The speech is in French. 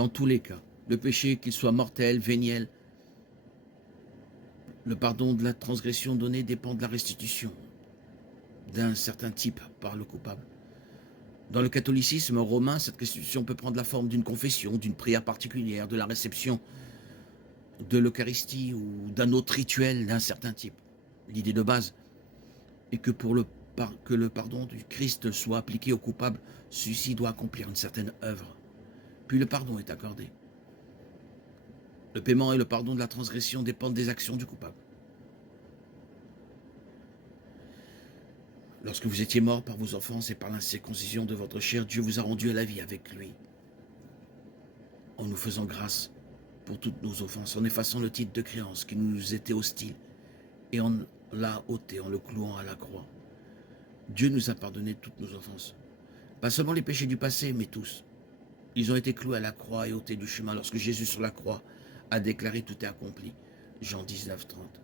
dans tous les cas. Le péché, qu'il soit mortel, véniel, le pardon de la transgression donnée dépend de la restitution d'un certain type par le coupable. Dans le catholicisme romain, cette restitution peut prendre la forme d'une confession, d'une prière particulière, de la réception de l'Eucharistie ou d'un autre rituel d'un certain type. L'idée de base est que pour que le pardon du Christ soit appliqué au coupable, celui-ci doit accomplir une certaine œuvre. Puis le pardon est accordé. Le paiement et le pardon de la transgression dépendent des actions du coupable. Lorsque vous étiez mort par vos offenses et par l'incirconcision de votre chair, Dieu vous a rendu à la vie avec lui, en nous faisant grâce pour toutes nos offenses, en effaçant le titre de créance qui nous était hostile, et en l'a ôté en le clouant à la croix. Dieu nous a pardonné toutes nos offenses. Pas seulement les péchés du passé, mais tous. Ils ont été cloués à la croix et ôtés du chemin lorsque Jésus sur la croix a déclaré tout est accompli. Jean 19, 30.